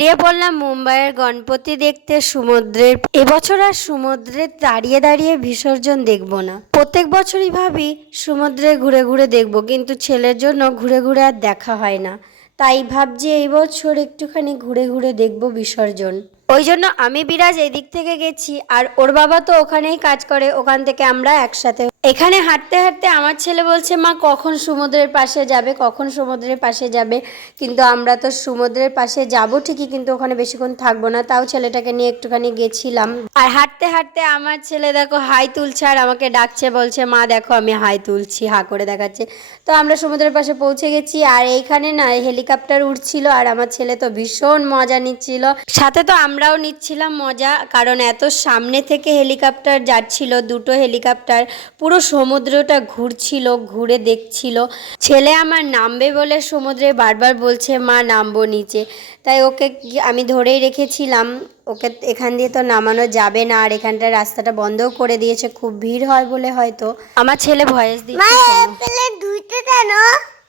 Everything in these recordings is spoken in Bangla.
বেরিয়ে পড়লাম মুম্বাইয়ের গণপতি দেখতে সমুদ্রের। এবছর আর সমুদ্রে দাঁড়িয়ে দাঁড়িয়ে বিসর্জন দেখব না। প্রত্যেক বছরই ভাবি সমুদ্রে ঘুরে ঘুরে দেখব, কিন্তু ছেলের জন্য ঘুরে ঘুরে আর দেখা হয় না। তাই ভাবছি এই বছর একটুখানি ঘুরে ঘুরে দেখব বিসর্জন। ওই জন্য আমি বিরাজ এই দিক থেকে গেছি, আর ওর বাবা তো ওখানেই কাজ করে, ওখান থেকে আমরা একসাথে। এখানে হাঁটতে হাঁটতে আমার ছেলে বলছে, মা কখন সমুদ্রের পাশে যাবে, কখন সমুদ্রের পাশে যাবে। কিন্তু আমরা তো সমুদ্রের পাশে যাব ঠিকই, কিন্তু ওখানে বেশিক্ষণ থাকবো না। তাও ছেলেটাকে নিয়ে একটুখানি গেছিলাম। আর হাঁটতে হাঁটতে আমার ছেলে দেখো হাই তুলছে আর আমাকে ডাকছে, বলছে মা দেখো আমি হাই তুলছি, হা করে দেখাচ্ছে। তো আমরা সমুদ্রের পাশে পৌঁছে গেছি, আর এইখানে না হেলিকপ্টার উঠছিল, আর আমার ছেলে তো ভীষণ মজা নিচ্ছিল। সাথে তো আমরাও নিচ্ছিলাম মজা, কারণ এত সামনে থেকে হেলিকপ্টার যাচ্ছিল, দুটো হেলিকপ্টার পুরো সমুদ্রটা ঘুরছিল, ঘুরে দেখছিল। ছেলে আমার নামবে বলে সমুদ্রে বারবার বলছে মা নামবো নিচে। তাই ওকে আমি ধরেই রেখেছিলাম, ওকে এখান দিয়ে তো নামানো যাবে না, আর এখানটার রাস্তাটা বন্ধও করে দিয়েছে, খুব ভিড় হয় বলে হয়তো। আমার ছেলে ভয়েস দিচ্ছে,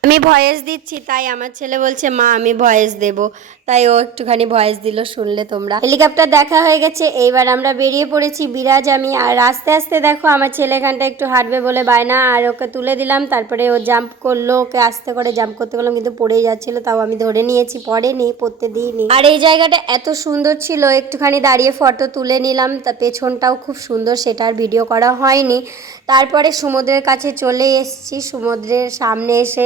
আমি ভয়েস দিচ্ছি, তাই আমার ছেলে বলছে মা আমি ভয়েস দেব। তাই ও একটুখানি ভয়েস দিল, শুনলে তোমরা। হেলিকপ্টার দেখা হয়ে গেছে, এইবার আমরা বেরিয়ে পড়েছি বিরাজ আমি। আর আস্তে আস্তে দেখো আমার ছেলে এখানটা একটু হাঁটবে বলে বায়না, আর ওকে তুলে দিলাম। তারপরে ও জাম্প করলো, ওকে আস্তে করে জাম্প করতে গেলাম, কিন্তু পড়েই যাচ্ছিল, তাও আমি ধরে নিয়েছি, পড়েনি, পড়তে দিইনি। আর এই জায়গাটা এত সুন্দর ছিল, একটুখানি দাঁড়িয়ে ফটো তুলে নিলাম। তা পেছনটাও খুব সুন্দর, সেটা আর ভিডিও করা হয়নি। তারপরে সমুদ্রের কাছে চলে এসেছি। সমুদ্রের সামনে এসে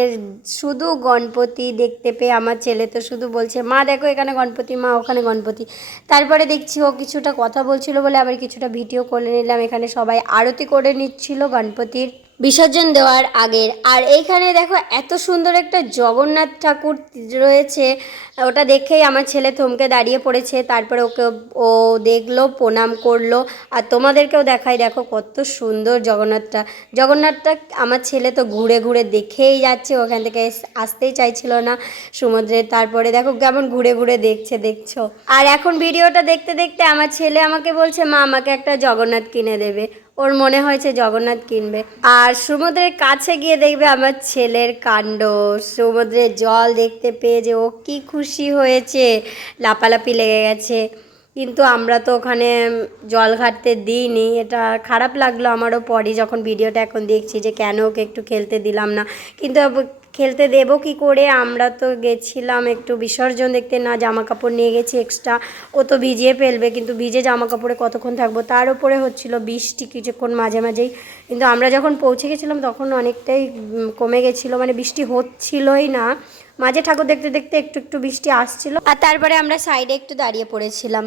শুধু গণপতি দেখতে পেয়ে আমার ছেলে তো শুধু বলছে মা দেখো এখানে গণপতি, মা ওখানে গণপতি। তারপরে দেখছি ও কিছুটা কথা বলছিল বলে আবার কিছুটা ভিডিও করে নিলাম। এখানে সবাই আরতি করে নিচ্ছিল গণপতির বিসর্জন দেওয়ার আগের। আর এইখানে দেখো এত সুন্দর একটা জগন্নাথ ঠাকুর রয়েছে, ওটা দেখেই আমার ছেলে থমকে দাঁড়িয়ে পড়েছে। তারপরে ওকে ও দেখলো, প্রণাম করলো। আর তোমাদেরকেও দেখাই, দেখো কত সুন্দর জগন্নাথটা আমার ছেলে তো ঘুরে ঘুরে দেখেই যাচ্ছে, ওখান থেকে আসতেই চাইছিল না সমুদ্রে। তারপরে দেখো কেমন ঘুরে ঘুরে দেখছো। আর এখন ভিডিওটা দেখতে দেখতে আমার ছেলে আমাকে বলছে মা আমাকে একটা জগন্নাথ কিনে দেবে। ওর মনে হয়েছে জগন্নাথ কিনবে। আর সমুদ্রের কাছে গিয়ে দেখবে আমার ছেলের কাণ্ড, সমুদ্রের জল দেখতে পেয়ে যে ও কি খুশি হয়েছে, লাপালাপি লেগে গেছে। কিন্তু আমরা তো ওখানে জল ঘাটতে দিইনি, এটা খারাপ লাগলো আমারও পরে যখন ভিডিওটা এখন দেখছি যে কেন ওকে একটু খেলতে দিলাম না। কিন্তু খেলতে দেবো কি করে, আমরা তো গেছিলাম একটু বিসর্জন দেখতে, না জামা কাপড় নিয়ে গেছি এক্সট্রা, ও তো ভিজিয়ে ফেলবে, কিন্তু ভিজে জামা কাপড়ে কতক্ষণ থাকবো। তার উপরে হচ্ছিল বৃষ্টি কিছুক্ষণ মাঝে মাঝেই। কিন্তু আমরা যখন পৌঁছে গেছিলাম তখন অনেকটাই কমে গেছিলো, মানে বৃষ্টি হচ্ছিলই না, মাঝে ঠাকুর দেখতে দেখতে একটু একটু বৃষ্টি আসছিল। আর তারপরে আমরা সাইডে একটু দাঁড়িয়ে পড়েছিলাম।